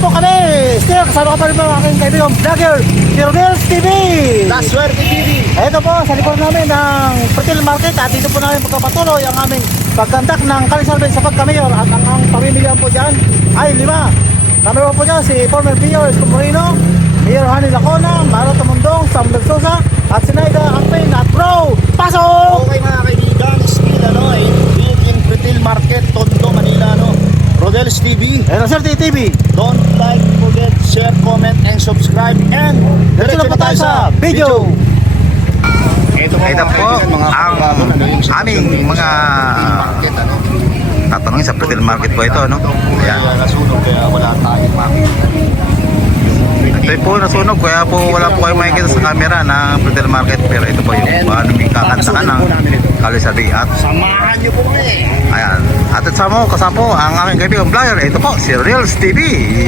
po kami. Still, kasama ko pa rin po aking kaibigang vlogger, si Rodels TV. La Suerte TV. Ito po, sa likod namin ng Pretil Market at dito po namin pagpapatuloy ang aming pagkandak ng Kalisalve sa pagkamayor at ang, ang pamimilihan po dyan ay lima. Kami po dyan si former Mayor Escomorino, Mayor Hani Lacona, Maro Tamundong, Sam Sosa at Sinaida Angpin at Bro, pasok! Okay mga kaibigan, still ano, eh, here in Pretil Market, Tondo, Manila, no? Rodel's TV. Ito Sir TV. Don't like, forget, share, comment, and subscribe. And Diretso na po tayo sa video. Ito po, Ito po ang aming mga tatanungin sa Pretil Market po ito, no? Kaya Ayan. nasunog, kaya wala tayong makikita. Ito po nasunog, kaya po wala po kayo makikita sa camera na Pretil Market. Pero ito po yung uh, naming kakantakan ng Kalisabi. At Samahan niyo po kami. ayan, at kasama mo, kasama po ang aking kaibigang vlogger. Ito po, si Reels TV.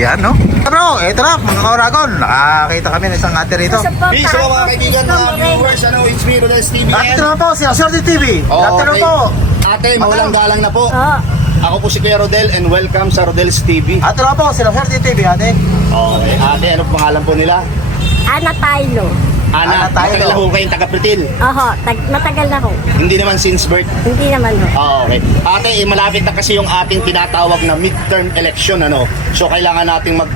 Yan, no? Bro, ito na, mga kauragon. Nakakita kami ng isang ate rito. Peace po mga kaibigan, mga viewers, ano, it's me, Rodel's TV. At ito naman po si Sir TV. At ito Okay. po. Ate, mawalang galang na po. Oo. Ako po si Kuya Rodel and welcome sa Rodel's TV. At naman po si Sir TV ate. Okay, ate, ano po pangalan po nila? Ana Tylo. Ana, Ana tayo, matagal na ho kayong taga-Pritil. Oho, tag- matagal na ho. Hindi naman since birth. Hindi naman ho. Ah, okay. Ate, eh, malapit na kasi yung ating tinatawag na midterm election, ano? So, kailangan nating mag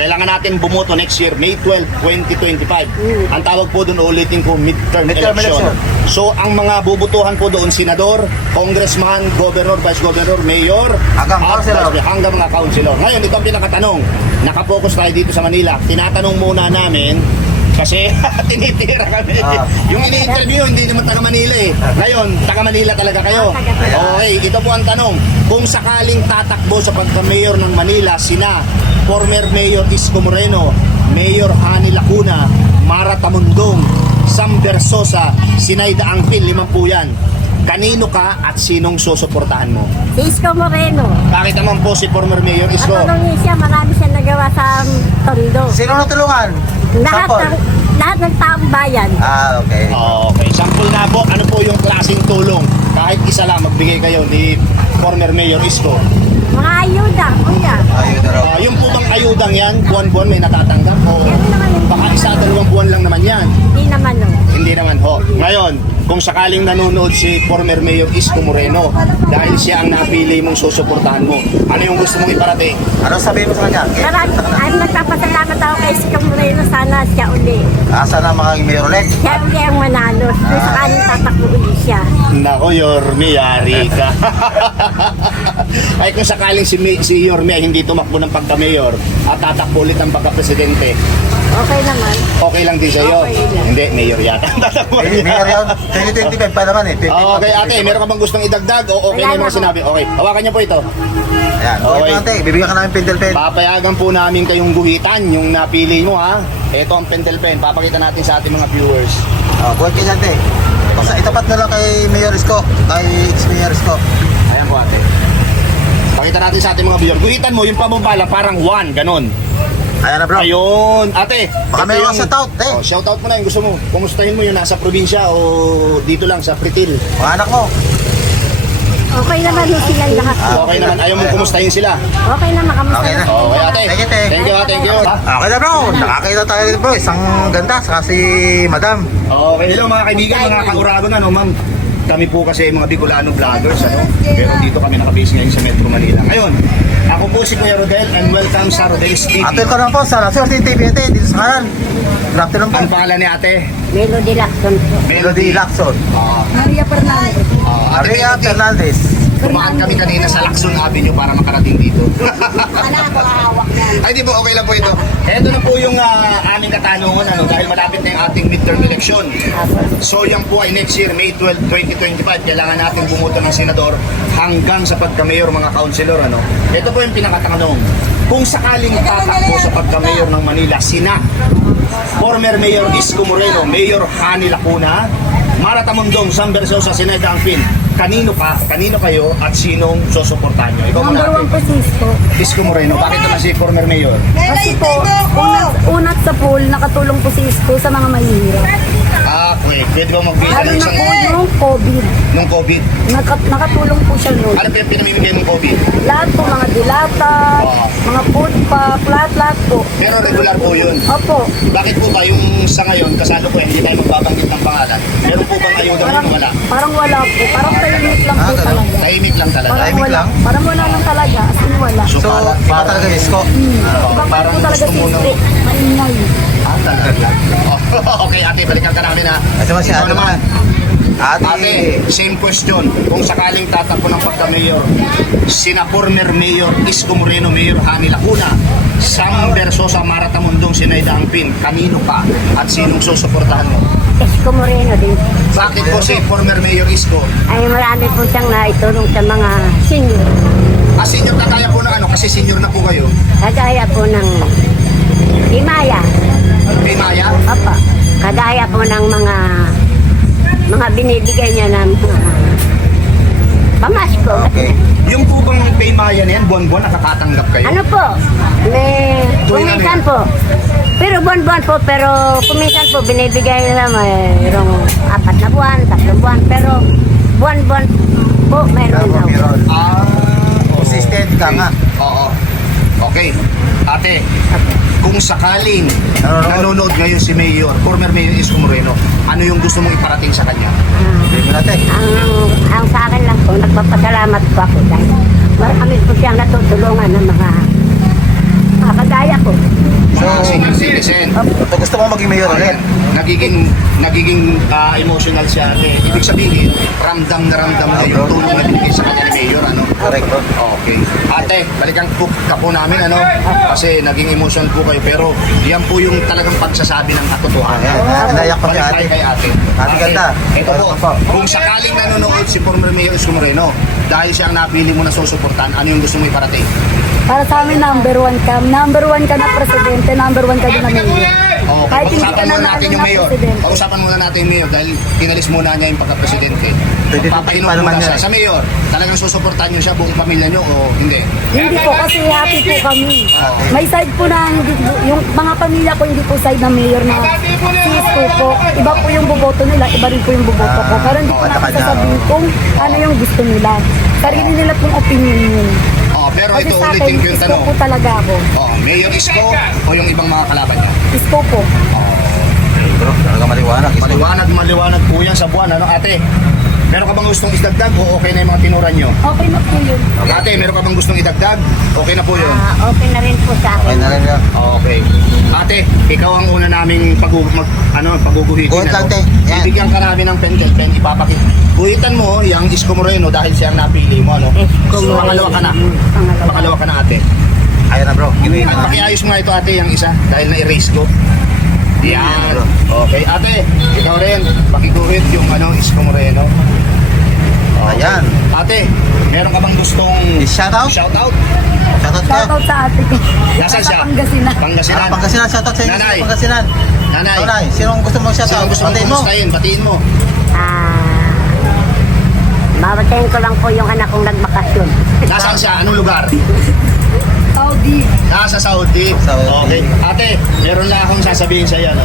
kailangan natin bumoto next year, May 12, 2025. Ang tawag po doon ulitin ko midterm, Midterm election. election. So, ang mga bubutuhan po doon, senador, congressman, governor, vice governor, mayor, Hanggang at councilor. hanggang mga councilor. Ngayon, ito ang pinakatanong. Nakapokus tayo dito sa Manila. Tinatanong muna namin, kasi tinitira kami. Ah. Yung ini-interview, hindi naman taga Manila eh. Ngayon, taga Manila talaga kayo. Ah. Okay, ito po ang tanong. Kung sakaling tatakbo sa pagka-mayor ng Manila, sina former Mayor Isko Moreno, Mayor Hani Lacuna, Mara Tamundong, Sam Versosa, Sinayda Angpil, limang po yan. Kanino ka at sinong susuportahan mo? Si Isko Moreno. Bakit naman po si former Mayor Isko? Katulungin siya, marami siya nagawa sa Tondo. Sino natulungan? Lahat Sample. ng, lahat ng taong bayan. Ah, okay. Okay, sample na po, ano po yung klaseng tulong? Kahit isa lang, magbigay kayo ni former Mayor Isko. Mga ayuda, kuya. Ayun na raw. Ah, yung po bang ayudang yan, buwan-buwan may natatanggap? O Yan naman yung baka isa, dalawang buwan lang naman yan? Hindi naman ho. Hindi naman ho. Ngayon, kung sakaling nanonood si former Mayor Isko Moreno dahil siya ang napili mong susuportahan mo, ano yung gusto mong iparating? Ano sabihin mo sa kanya? Marami, ay nagpapasalamat ako kay Isko Moreno. Sana siya uli. Asa na mga mayor ulit? Siya uli ang manalo. Kung sakaling tatakbo uli siya. Nako, Yorme, yari ka. ay kung sakaling si, May- si Yorme ay hindi tumakbo ng pagka-mayor at tatakbo ulit ng pagka-presidente, Okay naman. okay lang din sa'yo? Okay lang. Hindi, mayor yata. Tatakbo Eh, niya. Mayor yun. 2025 pa naman eh. 2025. Ah, okay, ate, meron ka bang gustong idagdag o okay Wala na yung mga na sinabi? Okay, hawakan niyo po ito. Ayan. Okay, Okay. ate. Bibigyan ka namin pendel pen. Papayagan po namin kayong guhitan yung napili mo ha. Ito ang pentel pen. Papakita natin sa ating mga viewers. Oh, buhat kayo ate. Basta itapat na lang kay Mayor Isko. Kay ex-Mayor Isko. Ayan po ate. Pakita natin sa ating mga viewers. Guhitan mo yung pababa lang parang one, ganun. Ayan na bro. Ayun, ate. Baka ito may mga yung- shoutout, eh. Oh, shoutout mo na yung gusto mo. Kumustahin mo yung nasa probinsya o dito lang sa Pritil. Mga anak mo. Okay naman ho silang lahat. Ah, Okay naman, ayaw mong kumustahin sila. Okay naman, kamusta Okay na. na? Okay ate. Thank you, te. Thank you, ha, thank you. okay na bro, nakakita tayo dito bro. Isang ganda, saka si Madam. Okay, hello mga kaibigan, mga kauragon ano, ma'am. Kami po kasi mga Bicolano vloggers, ano? Pero dito kami nakabase ngayon sa Metro Manila. Ngayon, ako po si Kuya Rodel and welcome sa Rodel's TV. At ito na po sa Sir TV ate. Dito sa kanan. Good afternoon po. Ang pangalan ni ate? Melody Lacson po. Melody Lacson. Ah, Maria Fernandez. Maria Fernandez. Tumaan kami kanina sa Lacson Avenue para makarating dito. Ay, di po, okay lang po ito. Ito na po yung ah, aming katanungan, ano, dahil malapit na yung ating midterm election. So, yan po ay next year, May 12, 2025. Kailangan natin bumoto ng senador hanggang sa pagka-mayor, mga councilor, ano. Ito po yung pinakatanong. Kung sakaling tatakbo sa pagka-mayor ng Manila, sina former Mayor Isko Moreno, Mayor Hani Lacuna, Mara Tamundong, Sam Versosa, Sineda Angpin, kanino ka, kanino kayo at sinong susuportahan nyo? Ikaw muna Number one ate. po si Isko. Isko Moreno, bakit naman si former mayor? Kasi po, unat, unat sa pool, nakatulong po si Isko sa mga mahihirap. Ah, pwede, pwede ba magbigay Lalo ng na isang po yung COVID. nung COVID? Naka- nakatulong po siya nun. Ano pa yung pinamimigay ng COVID? Lahat po, mga dilata, mga food pack, lahat-lahat po. Pero regular po yun. Opo. Bakit po ba yung sa ngayon, kasalo ko, hindi tayo magbabanggit ng pangalan, bang ayuda Parang, wala? parang wala po. Parang tahimik lang Ah, po talaga. Tahimik lang talaga. Parang Tahimik wala. lang? Parang wala lang talaga. As in wala. So, So, para- iba talaga yung isko. Hmm. Oo, Iba pa parang po talaga gusto si mo na- Isko. Maingay. Ah, talaga. Oh, okay, ate, balikan ka namin ha. Ito ba si Ikaw ate naman. Ate, Ate, same question. Kung sakaling tatakbo ng pagka-mayor, sina former mayor Isko Moreno, Mayor Hani Lacuna, Sam Versosa, Marata Mundong, Sinayda Angpin, kanino ka at sinong susuportahan mo? Isko Moreno din. Bakit po si former mayor Isko? Ay marami po siyang naitulong sa mga senior. Ah, senior na kaya po ng ano, kasi senior na po kayo. Kagaya po ng Himaya. Kay Maya? Apa. Kagaya po ng mga mga binibigay niya ng mga pamasko. Okay. Yung po bang kay Maya na yan, buwan-buwan nakakatanggap kayo? Ano po? May ano kuminsan po. Pero buwan-buwan po, pero kuminsan po binibigay nila mayroong apat na buwan, tatlong buwan, pero buwan-buwan po mayroon Meron, daw. meron. Ah, Consistent ka nga. Oo. Okay. Ate, kung sakaling Nanonood. ngayon si Mayor, former Mayor Isko Moreno, ano yung gusto mong iparating sa kanya? Bigyan mo. Ang, ang sa akin lang po, nagpapasalamat po ako dahil marami po siyang natutulungan ng mga. So, Mga senior citizen. Kung gusto mo maging mayor ulit, nagiging nagiging ah, emotional siya ate. Ibig sabihin, ramdam na ramdam niya yung tulong na binigay sa kanya ni Mayor. Ano? correct bro. Okay. Ate, balikan po ka po namin ano kasi naging emotional po kayo pero yan po yung talagang pagsasabi ng katotohanan. Ayan, naiyak pa si Balik ate. tayo kay ate. Ate ganda. Ito po, Ano po? kung sakaling nanonood si former Mayor Isko Moreno, dahil siya ang napili mo na susuportahan, ano yung gusto mo iparating? Para sa amin, number one ka. Number one ka na presidente, number one ka din na mayor. Okay, Kahit hindi ka na natin yung mayor. presidente. Pag-usapan muna natin yung mayor dahil inalis muna niya yung pagka-presidente. Pwede Papahinom pa naman muna siya. Sa mayor, talagang susuportahan niyo siya buong pamilya niyo o hindi? Hindi po, kasi happy po kami. May side po na, hindi, yung mga pamilya ko hindi po side na mayor na si Isko po. Iba po yung boboto nila, iba rin po yung boboto ko. Pero hindi ko Ah, na sasabihin kung ano yung gusto nila. Sarili nila pong opinion yun. Oh, pero Kasi ito sa ulitin ko yung Isko tanong. po talaga ako. Oh, Mayor Isko o yung ibang mga kalaban niya? Isko po. Bro, talaga maliwanag. Maliwanag, maliwanag po yan sa buwan. Ano, ate? Meron ka bang gustong idagdag o okay na yung mga tinuran niyo? Okay na po yun. Ate, meron ka bang gustong idagdag? Okay na po yun. Ah, okay na rin po sa Okay akin. na rin yan. Okay. Ate, ikaw ang una naming pag, mag, ano, paguguhitin. Guhit lang, te. Yan. Bibigyan ka namin ng pentel pen, ipapakit. Guhitan mo yung Isko Moreno dahil siya ang napili mo, ano? Isko Moreno. Pangalawa ka na. Pangalawa ka na, ate. Ayan na bro. At na. pakiayos mo nga ito, ate, yung isa dahil na-erase ko. Yan. Okay, ate, ikaw rin, pakiguhit yung ano, Isko Moreno. Ayan. Ate, meron ka bang gustong Shoutout? shoutout? Shoutout ka. Shoutout sa ate ko. Nasaan siya? Pangasinan. Pangasinan. Ah, Pangasinan, shoutout sa inyo Nanay. Pangasinan. Nanay. Nanay, sinong gusto mong shoutout? Sino gusto mong Patayin mo. kumustahin? Batiin mo. Ah, babatayin ko lang po yung anak kong nagbakasyon. Nasaan siya? Anong lugar? Saudi. Nasa Saudi. Saudi. Okay. Ate, meron lang akong sasabihin sa iyo. No?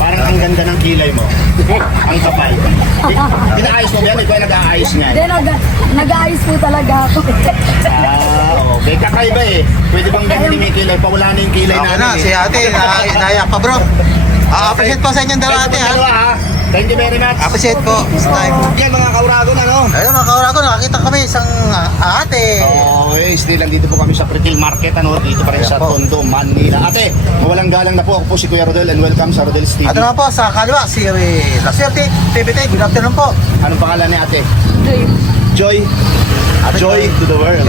Parang ang ganda ng kilay mo. Ang kapal. Inaayos mo ba yan? Ikaw ay nag-aayos niya. Hindi, nag, nag-aayos po talaga ako. Ah, okay. Kakaiba eh. Pwede bang ganyan yung kilay? Pawala na yung kilay Okay namin na, eh. si ate, na- naiyak pa bro. Ah, appreciate po sa inyong dalawa ate dalawa, ha. ha. Thank you very much. Appreciate po. Sa time. Yan mga kauragon ano? Ayun mga kaurago, nakakita kami isang ah, ate. Okay, still nandito po kami sa Pretil Market ano, dito pa rin Ayan sa po. Tondo, Manila. Ate, mawalang galang na po ako po si Kuya Rodel and welcome sa Rodel's TV. At naman po sa kaliwa, si La Suerte, TVT, good afternoon po. Anong pangalan ni ate? Joy. Ate Joy to the world.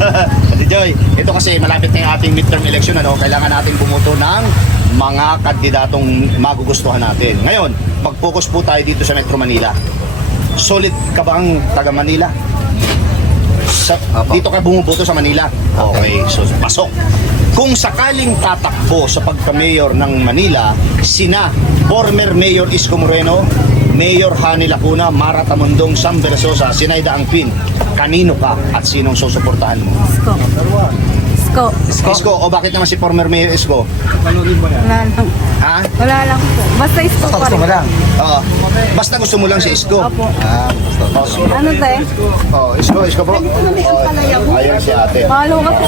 Ate Joy, ito kasi malapit na yung ating midterm election. Ano? Kailangan natin bumuto ng mga kandidatong magugustuhan natin. Ngayon, mag-focus po tayo dito sa Metro Manila. Solid ka bang taga Manila? Sa, Apo. dito ka bumuboto sa Manila. Okay, so pasok. Kung sakaling tatakbo sa pagka-mayor ng Manila, sina former Mayor Isko Moreno, Mayor Hani Lacuna, Mara Tamundong, Sam Versosa, Sinayda Angpin, kanino ka at sinong susuportahan mo? Isko. Isko Isko. Isko. O bakit naman si former Mayor Isko? Wala lang. Ha? Wala lang po. Basta Isko Basta pa gusto rin. mo lang. Oo. Basta gusto mo lang si Isko. Opo. Ah, gusto. Oh, Ano te? oh, Isko, Isko po. Oh, ayun si ate. Mahalo ka po.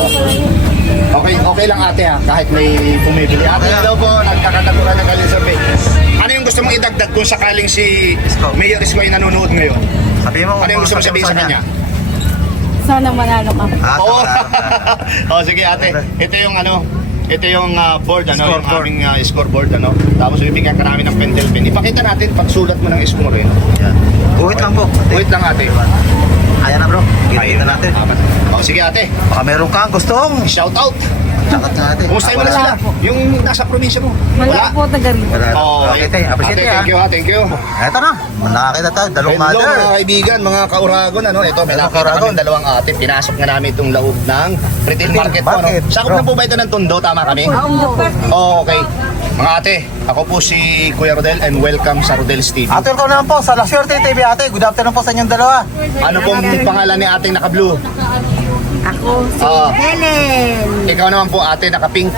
Okay, okay lang ate ha, kahit may bumibili. Ate, hello po, nagkakataguran ng Kalin Survey. Ano yung gusto mong idagdag kung sakaling si Isko. Mayor Isko ay nanonood ngayon? Sabihin mo. Ano yung gusto mong sabihin sa kanya? Sana manalo ka. Ah, Oo. tama. oh, sige ate. Ito yung ano, ito yung ah, board ano, yung Scoreboard. aming ah, scoreboard ano. Tapos bibigyan ka namin ng pentel pen. Ipakita natin pagsulat mo ng score eh. Yan. Guhit lang po. Wait lang ate. Ayan na bro. Kita natin. Oh, sige ate. Baka meron kang gustong. Shout out. Sakat natin. Kumusta mo na sila? Yung nasa probinsya mo. Wala po taga rito. Wala. Oh, Okay, te. Appreciate ate, ya. thank you ha, thank you. Eto na. Nakakita tayo. Dalawang Hello mother. mga kaibigan, mga kauragon, ano, ito, may Hello, kauragon. kami dalawang ate, pinasok nga namin itong loob ng retail market po, ano. market, Sakop na po ba ito ng Tondo, tama kami? Oh, okay. Mga ate, ako po si Kuya Rodel and welcome sa Rodel's TV. Ate, welcome naman po sa La Suerte TV ate. Good afternoon po sa inyong dalawa. Ano pong pangalan ni ating naka-blue? Ako si Ah. Helen. Ikaw naman po ate naka-pink.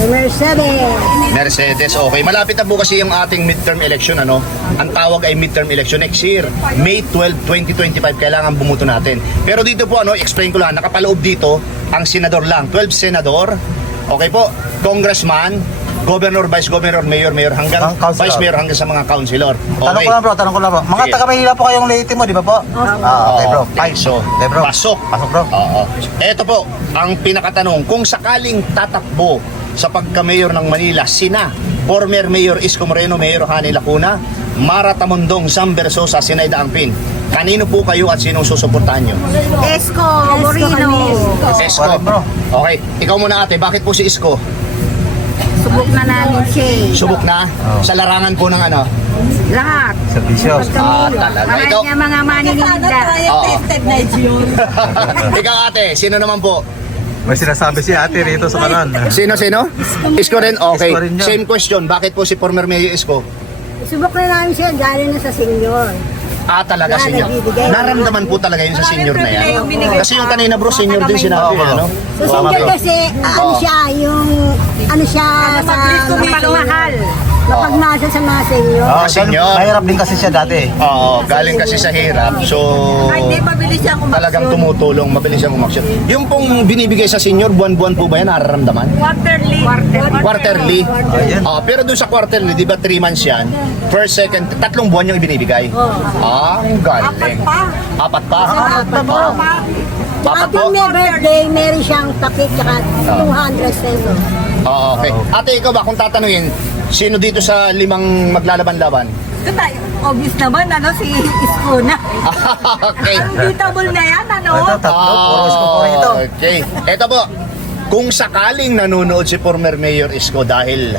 Mercedes. Mercedes, okay. Malapit na po kasi yung ating midterm election, ano? Ang tawag ay midterm election next year. May 12, 2025, kailangan bumuto natin. Pero dito po, ano, explain ko lang, nakapaloob dito ang senador lang. 12 senador, okay po, congressman, governor, vice governor, mayor, mayor, hanggang Ang councilor. vice mayor hanggang sa mga councilor. Tanong Okay. ko lang bro, tanong ko lang bro. Mga Sige. taga Maynila po kayong late mo, di ba po? Ah, okay bro. Okay, Fine. so, Okay bro. pasok. Pasok bro. Oo. Ito po, ang pinakatanong, kung sakaling tatakbo sa pagka-mayor ng Manila, sina, former Mayor Isko Moreno, Mayor Hani Lacuna, Mara Tamundong, Sam Versosa, Sinayda Angpin, kanino po kayo at sinong susuportahan nyo? Esko Moreno. Isko. Correct, bro. Okay, ikaw muna ate, bakit po si Isko? Subok na namin siya. eh. Subok na Oo. sa larangan po ng ano? Lahat. Servicios. Ah, talaga. Mahal Ikaw, niya mga maninida. Oo. ikaw ate, sino naman po? May sinasabi si ate rito sa kanan. Sino, sino? Isko rin? Okay. Isko rin yun. Same question, bakit po si former Mayor Isko? Subok na namin siya, galing na sa senior. Ah, talaga senior. Naramdaman po talaga yun sa senior na yan. Kasi yung kanina bro, senior din sinabi, ano? So senior kasi, ano siya, yung, ano siya, sa, Mapagmahal. Mapagmasa sa mga senior. Oh, senior. Mahirap din kasi siya dati. Oo, galing kasi sa hirap. So, mabilis siyang talagang tumutulong, mabilis siyang umaksyon. Yung pong binibigay sa senior, buwan-buwan po ba yan nararamdaman? Quarterly. Quarterly. Ayan. Ah, pero dun sa quarterly, di ba 3 months yan? First, second, tatlong buwan yung ibinibigay. Ah, ang galing. Apat pa? Apat pa po. Apat At po? yung may birthday, meron siyang takip, tsaka 200 pesos. Oo, okay. Ate, ikaw ba, kung tatanungin, sino dito sa limang maglalaban-laban? Ito tayo. Obvious naman, ano, si Isko na. okay. Unbeatable na yan, ano? Ito, tatlo. Puro isko po rito. Ah, Okay. Ito po, kung sakaling nanonood si former Mayor Isko dahil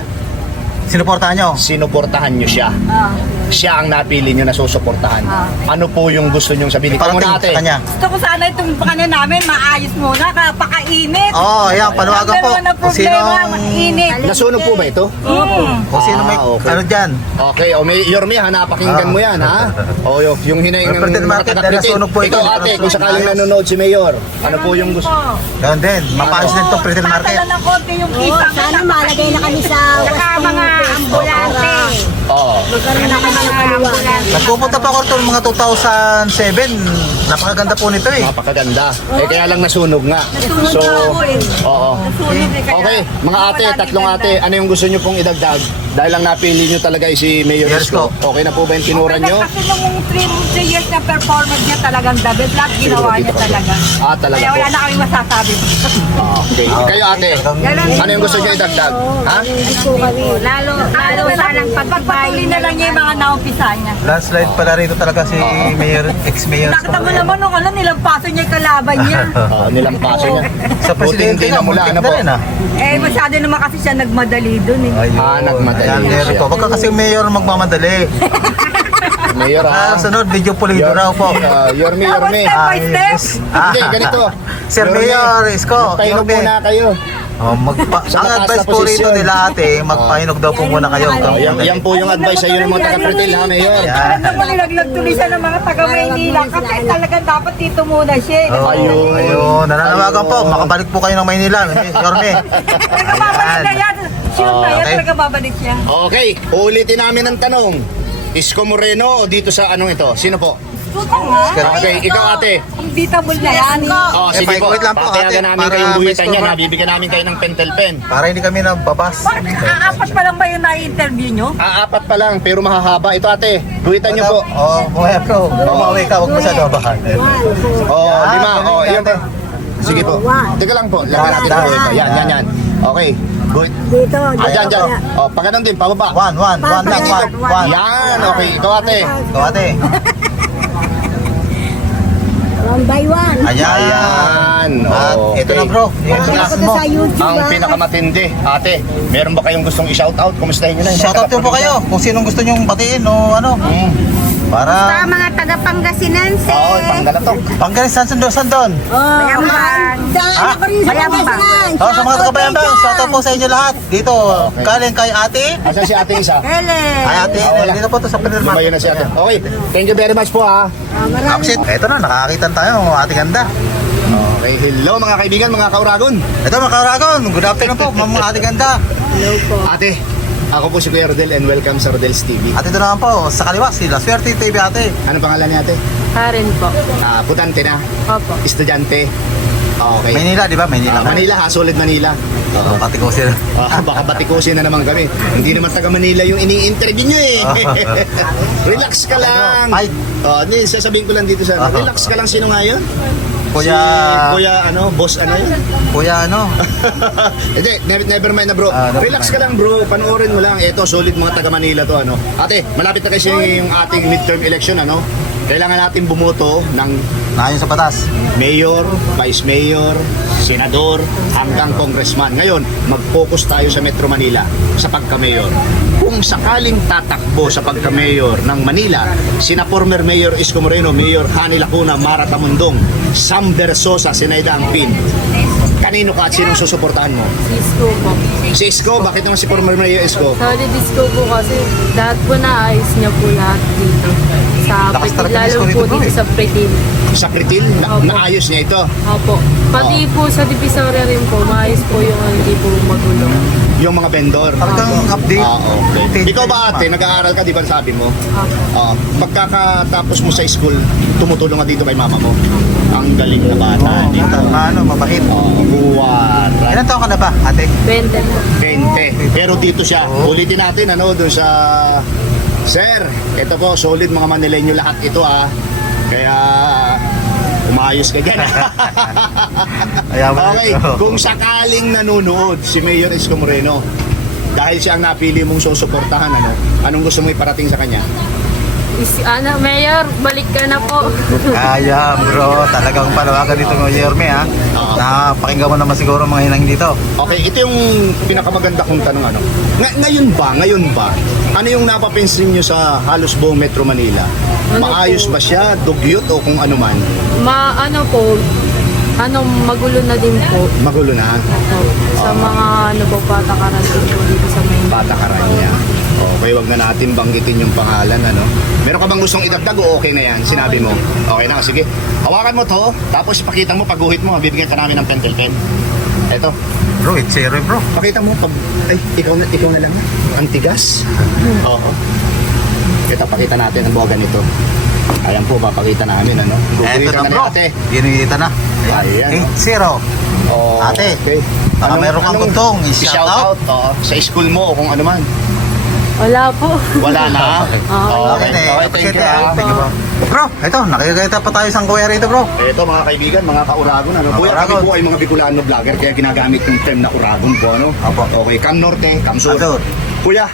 Sinuportahan nyo? sinuportahan nyo siya, Ah. Siya ang napili nyo na susuportahan. Ano po yung gusto nyong sabihin? Ikaw muna ate. sa kanya. Gusto ko sana itong pakanan namin, maayos muna, kapakainit. Oo, oh, ayan, panuwagan po. Number one na Kung sino, problema, mainit. Nasunog po ba ito? Mm. kung sino may, Ah, okay. ano dyan. Okay, o may Yorme, ha, napakinggan Ah. mo yan, ha? O yung, yung hinaing May pretend market, dahil nasunog po ito. Ikaw ate, kung sakaling nanonood si Mayor, ano po yung gusto? Ganun din. Mapaayos din itong pretzel market. Tatala ng konti yung kita. sana malagay na kami sa Saka mga ambulante. Oo. Magkaroon na kami ng kaliwa. Nagpupunta pa ako rito mga 2007. Napakaganda po nito eh. Napakaganda. Eh kaya lang nasunog nga. So, oo. Okay, mga ate, tatlong ate, ano yung gusto nyo pong idagdag? Dahil lang napili nyo talaga ay si Mayor Yes, Isko. ko. Okay na po ba yung tinura nyo? Kasi nung 3 years na performance niya talagang the best. Lahat ginawa niya talaga. Ah, talaga Kaya po. wala na kami masasabi. Okay. Kayo ate, ano yung gusto nyo idagdag? Ha? Lalo, lalo sa lang pagpatuloy na lang niya yung mga naumpisa niya. Landslide pala rito talaga si Mayor, ex-Mayor. Nakita mo naman nung ano, nilampaso niya yung kalaban niya. Oo, nilang paso niya. Sa presidente na mula, ano na po? ah. eh, masyado naman kasi siya nagmadali dun eh. Ayun. Ah, nagmadali Ayan, siya. to. Wag ka kasi Mayor magmamadali. Mayor Ah, ha? sunod, video pulido raw po. Uh, Yorme, Yorme. Step by step. Ah. Hindi, ganito. Sir Yorme, Mayor, Isko. Tayo Yorme. muna kayo. Oh, magpa- Sa ang mataas advice po rito posisyon. nila ate, magpahinog daw po muna kayo. Oh, yan, yan po yung advice sa iyo ng mga taga-pretil ha, Mayor. Yan. Nagpalaglag tuloy siya ng mga taga Maynila kasi talagang dapat dito muna siya. eh. Oh, Ayun. ayun, nananawagan po, makabalik po kayo ng Maynila, Miss Yorme. Talaga babalik na yan. Sure na yan, Okay. talaga babalik siya. Okay, ulitin namin ang tanong. Isko Moreno o dito sa anong ito? Sino po? Okay, ikaw ate. Unbeatable na yan. Oh, Eh, sige wait, po. wait lang po, Papayagan ate, namin para kayong buwitan may yan. store ha? Bibigyan namin kayo ng pentel pen. Para hindi kami nababas. Bakit aapat pa lang ba yung na-interview nyo? Ah, apat pa lang, pero mahahaba. Ito ate, guhitan niyo po. Oh, buhay bro. Bumawi ka, huwag masyado bahan. Oh, Yan, lima. ganun Oh, yan, po. Sige po. Teka lang po. Lagyan natin po ito. yan. Yan, yan. Okay. Good. Dito, Ah, dyan, dyan. dito. Oh, pag ganun din, pababa. One, one, one lang, one, one. Yan, okay. Ito ate. Ito ate. One by one. Ayan. Ayan. At Okay. ito na bro, yung Ako class mo. sa YouTube. Ang ah. pinakamatindi, ate, meron ba kayong gustong i-shoutout? Kumustahin nyo na? yung mga Shoutout din po kayo kung sinong gusto nyong batiin o ano. Hmm. Para mga taga Pangasinense. Oo, panggalatok. Panggalis San Sandon Sandon. Bayambang. Daan Ha? ako rin sa. Oh, mga shoutout po sa inyo lahat. Dito, galing kay ate. Asan si ate isa? Hele. Ay ate, Ah, wala. dito po to sa Pinel Lumayo na si ate. Okay, thank you very much po ha. Tapos ito na, nakakita na tayo, ate ganda. Okay, hello mga kaibigan, mga kauragon. Ito mga karagon, good afternoon po, ma'am ate ganda. Ate, ako po si Kuya Rodel and welcome sa Rodel's TV. At ito naman po, sa kaliwa, sila Swerte TV ate. Ano pangalan ni ate? Karen po. Ah, putante na, Opo. estudyante. Okay. Manila, di ba? Manila. Ah, Manila ha, solid Manila. Oo, pati ko sila. Ah, baka batikusin na naman kami. Hindi naman taga Manila yung ini-interview nyo eh. Relax ka lang. Ay. Oh, hindi, sasabihin ko lang dito sa Ah. Relax ka lang. Sino nga yun? Kuya, Si Kuya ano, boss ano yun? kuya ano? Hindi, never, never mind na bro. Never Relax mind. ka lang bro, panoorin mo lang. Ito, solid mga taga Manila to ano. Ate, malapit na kasi yung ating midterm election ano. Kailangan natin bumoto ng Naayon sa batas. mayor, vice mayor, senador, hanggang congressman. Ngayon, mag-focus tayo sa Metro Manila sa pagka-mayor. Kung sakaling tatakbo sa pagka-mayor ng Manila, sina former Mayor Isko Moreno, Mayor Hani Lacuna, Mara Tamundong, Sam Versosa, Sinayda Angpin, kanino ka at sinong susuportahan mo? Cisco po. Si Isko, bakit naman si former Mayor Isko? Sorry, disco po kasi lahat po naayos niya po lahat dito. Sa Lakas Pretil, talaga ni lalo po dito, bro, dito eh. sa Pretil. Sa Pritil, na, Opo. naayos niya ito. Opo. Pati po sa Divisoria rin po, maayos po yung hindi po magulo. Yung mga vendor. Talagang update. Ah, okay. Update Ikaw ba ate, nag-aaral ka, di ba sabi mo? Opo. Ah, pagkakatapos mo sa school, tumutulong ka dito kay mama mo. Ang galing na bata. Oo, dito. ano, mabait. Oh, buwara. Ilan taon ka na ba, ate? 20 po. 20. Pero dito siya. Ulitin natin, ano, doon sa... Sir, ito po, solid mga Manileño lahat ito, ah. Kaya, umayos ka dyan. Ayaw mo okay, kung sakaling nanonood si Mayor Isko Moreno, dahil siya ang napili mong susuportahan, ano, anong gusto mo iparating sa kanya? Is, ano, Mayor, balik ka na po. Kaya bro, talagang palawagan dito ng Yerme ha. Oo. Napakinggan mo naman siguro mga hinang dito. Okay, ito yung pinakamaganda kong tanong ano. Nga- ngayon ba, ngayon ba, ano yung napapansin nyo sa halos buong Metro Manila? Ano Maayos po? ba siya, dugyot o kung ano man? Ma, ano po, ano, magulo na din po. Magulo na, Opo. Sa mga, ano po, patakaran din po dito sa Maynila. patakaran niya. Okay, wag na natin banggitin yung pangalan, ano. Meron ka bang gustong idagdag o okay na yan? Sinabi mo. Okay na, sige. Hawakan mo to, tapos ipakita mo, pagguhit mo, bibigyan ka namin ng pentel pen. Eto, Bro, it's zero bro. pakita mo pag, ay, ikaw na, ikaw na lang. Ang tigas. Oo. Ito, pakita natin ang boga nito. Ayan po, papakita namin, ano. Guguhitan Eto na bro. ate. Ginigita na. Ayan. 8-0. Oh, Ate, okay. baka meron kang gustong i-shout i-shoutout? Oo, sa school mo o kung ano man. Wala po. Wala na. Ah, okay, Okay, okay, thank you. ah. Thank you bro. Bro, ito, nakikita pa tayo sa kuya rito bro. Ito mga kaibigan, mga kauragon, ano? Kuya, kami po ay mga Bicolano vlogger, kaya ginagamit yung term na uragon po, ano? Apo. Okay, Cam Norte, Cam Sur. Sur. Kuya,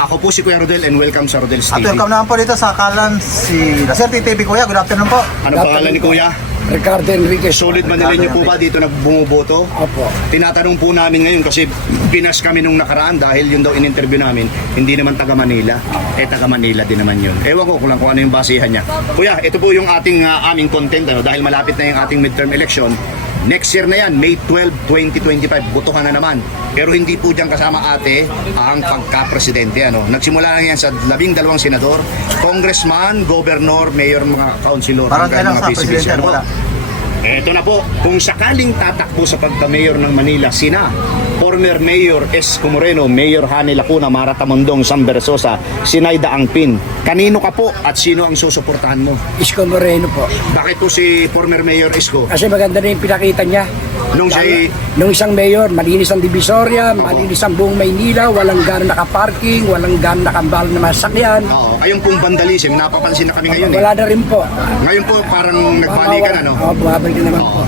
ako po si Kuya Rodel and welcome sa Rodel's At TV. welcome naman po dito sa kalan si Laserte TV kuya. Good afternoon po. Ano pangalan ni Kuya? Ricardo Enriquez. Solid Manileño po ba dito nagbumuboto? Opo. Tinatanong po namin ngayon kasi pinas kami nung nakaraan dahil yun daw in-interview namin, hindi naman taga Manila. Eh taga Manila din naman yun. Ewan ko kung lang kung ano yung basihan niya. Kuya, ito po yung ating ah, aming content ano, dahil malapit na yung ating midterm election. Next year na yan, May 12, 2025, butuhan na naman. Pero hindi po dyan kasama ate ang pagka-presidente. Ano? Nagsimula lang yan sa labing dalawang senador, congressman, governor, mayor, mga councilor. Parang mga sa vice presidente, ano? Eto na po, kung sakaling tatakbo sa pagka-mayor ng Manila, sina former Mayor Esco Moreno, Mayor Hani Lacuna, Mara Tamondong, Sam Bersosa, Sinayda Angpin. Kanino ka po at sino ang susuportahan mo? Isko Moreno po. Bakit po si former Mayor Esco? Kasi maganda na yung pinakita niya. Nung siya Nung isang mayor, malinis ang Divisoria, malinis ang buong Maynila, walang gana nakaparking, walang gana nakambal na masakyan. Oo, kayong pong vandalism, napapansin na kami ngayon eh. Wala na rin po. Ngayon po parang nagbalikan ano. Oo, bumabalik na naman po.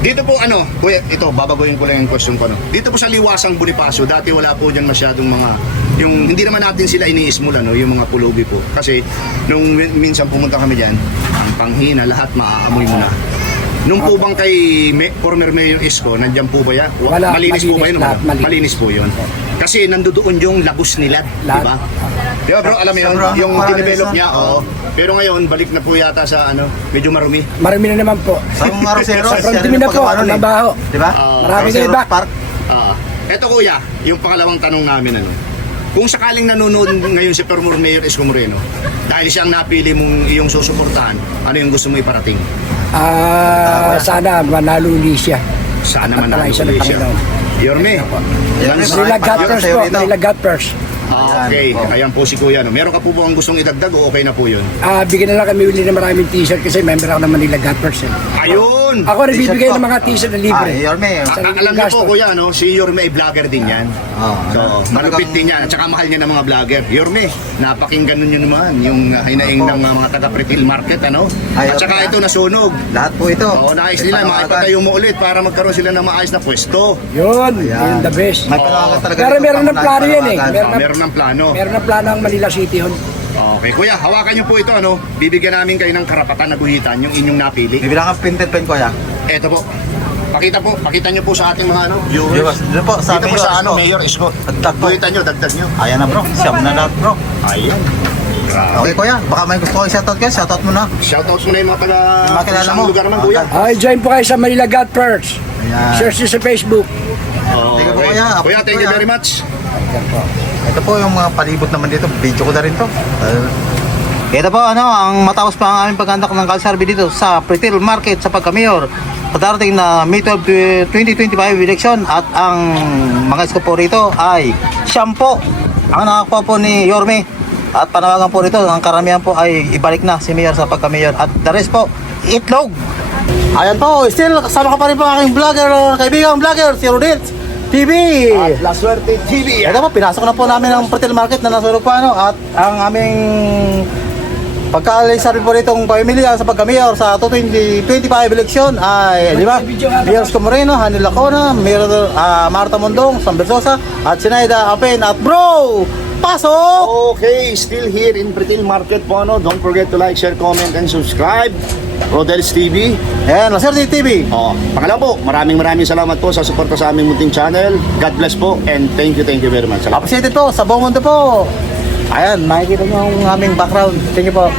Dito po ano, kuya, ito babaguhin ko lang yung question ko no. Dito po sa Liwasang Bonifacio, dati wala po diyan masyadong mga yung hindi naman natin sila iniismula no, yung mga pulubi po. Kasi nung min- minsan pumunta kami diyan, ang panghina lahat maaamoy mo na. Nung po bang kay May, former Mayor Isko, nandiyan po ba yan? Wa- Wala, malinis, po ba yun? malinis lahat, malinis. malinis po yun. Kasi nandoon yung labos nila, di ba? Di ba bro, alam mo yun, Sobra, yung parang dinevelop isa. niya, oo. Pero ngayon, balik na po yata sa ano, medyo marumi. Marami na naman po. Sa mga Rosero, Sa Frontimi na po, nabaho. Di ba? Ah, Marami na Rosero iba. Park. Eto kuya, yung pangalawang tanong namin ano. Kung sakaling nanonood ngayon si former Mayor Isko Moreno, dahil siyang napili mong iyong susuportahan, ano yung gusto mo iparating? Ah, sana manalo ulit siya. Sana At manalo siya ng ulit siya. Panginoon. Yorme. Manila Marami God first po. Manila God first. Ah, okay, Oh. ayan po si kuya. No? Meron ka po bang gustong idagdag o okay na po yun? Ah, bigyan na lang kami uli ng maraming t-shirt kasi member ako ng Manila God first. eh. Ayun! Ako nagbibigay ng mga t-shirt na Ah, libre. Yorme. A- Sa a- alam niyo po gastos. kuya, no? si Yorme ay vlogger din yan. Oh, So, malupit din yan. At saka mahal niya ng mga vlogger. Yorme, napakinggan nun yun naman. Yung hinaing ng uh, mga taga-Pretil Market, ano? Ay, At saka okay. ito nasunog. Lahat po ito. Oo, nais nila, maipatayo mo ulit para magkaroon sila ng maayos na pwesto. Yun, yun the best. May panawagan talaga Pero dito, meron ng plano yan eh. panawagan. Meron Ah, meron ng plano. Meron na plano ang Manila City yun. Okay, kuya, hawakan niyo po ito, ano? Bibigyan namin kayo ng karapatan na guhitan yung inyong napili. Bibilang ang printed pen ko, ya. Eto po. Pakita po, pakita niyo po sa ating mga ano, Viewers, viewers. dito po sa Dito po Mayor sa ano, Isko. Mayor Isko. Dagdag po. Guhitan niyo, dagdag niyo. Ayan na bro, siyam na lahat bro. Ayun. Grabe. Okay kuya, baka may gusto ko i-shoutout shoutout mo na. Shoutout mo na yung mga taga Yung mga kilala mo. lugar naman, kuya. Ay, join po kayo sa Manila God First. Ayan. Search nyo sa Facebook. Oh, Thank you po, okay. kuya. Kuya, thank you Kuya. very much. Ito po yung mga palibot naman dito, video ko na rin to. Ito po ano, ang matapos pa ang aming pagkandak ng kalsarbi dito sa Pretil Market sa pagkamayor. Patarating na May 12, 2025 election at ang mga isko po rito ay shampoo. Ang nakakuha po ni Yorme at panawagan po rito, ang karamihan po ay ibalik na si Mayor sa pagkamayor at the rest po, itlog. Ayan po, still kasama ka pa rin po aking vlogger, kaibigang vlogger, si Rodels TV. La Suerte TV. Ito po, pinasok na po namin ang Pretil Market na nasa Lupano at ang aming pagkaalis rin po nitong pamilya sa pagka-mayor sa 2025 election ay, di ba? Mayor Moreno, Hani Lacona, Mayor ah, Marta Mondong, Sam Bersosa at Sinaida Apen at bro, pasok! Okay, still here in Pretil Market po, no? Don't forget to like, share, comment, and subscribe. Rodel's TV. Ayan, Laserte TV. Oh, pangalawa po, maraming maraming salamat po sa suporta sa aming munting channel. God bless po and thank you, thank you very much. Salamat. Appreciated po sa buong mundo po. Ayan, makikita nyo ang aming background. Thank you po.